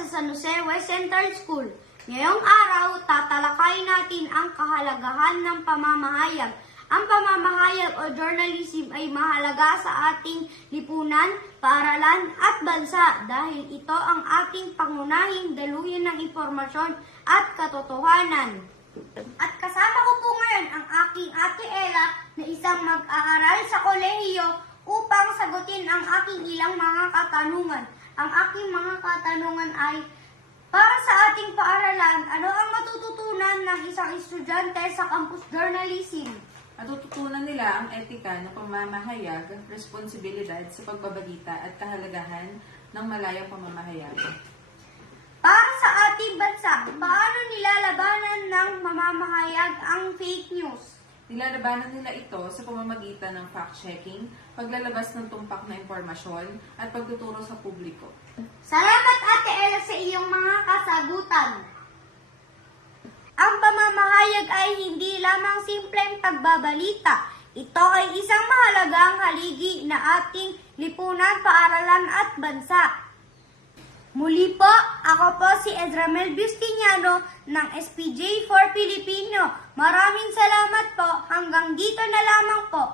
sa San Jose West Central School. Ngayong araw, tatalakayin natin ang kahalagahan ng pamamahayag. Ang pamamahayag o journalism ay mahalaga sa ating lipunan, paaralan at bansa dahil ito ang ating pangunahing daluyan ng impormasyon at katotohanan. At kasama ko po ngayon ang aking ate Ella na isang mag-aaral sa kolehiyo upang sagutin ang aking ilang mga katanungan. Ang aking mga katanungan ay, para sa ating paaralan, ano ang matututunan ng isang estudyante sa campus journalism? Matututunan nila ang etika ng pamamahayag, responsibilidad sa pagbabalita at kahalagahan ng malayang pamamahayag. Para sa ating bansa, paano nilalabanan ng mamamahayag ang fake news? Nilalabanan nila ito sa pamamagitan ng fact-checking, paglalabas ng tumpak na impormasyon, at pagtuturo sa publiko. Salamat Ate Ella sa iyong mga kasagutan. Ang pamamahayag ay hindi lamang simpleng pagbabalita. Ito ay isang mahalagang haligi na ating lipunan, paaralan at bansa. Muli po, ako po si Edramel Bustiniano ng SPJ for Filipino. Maraming salamat po. Hanggang dito na lamang po.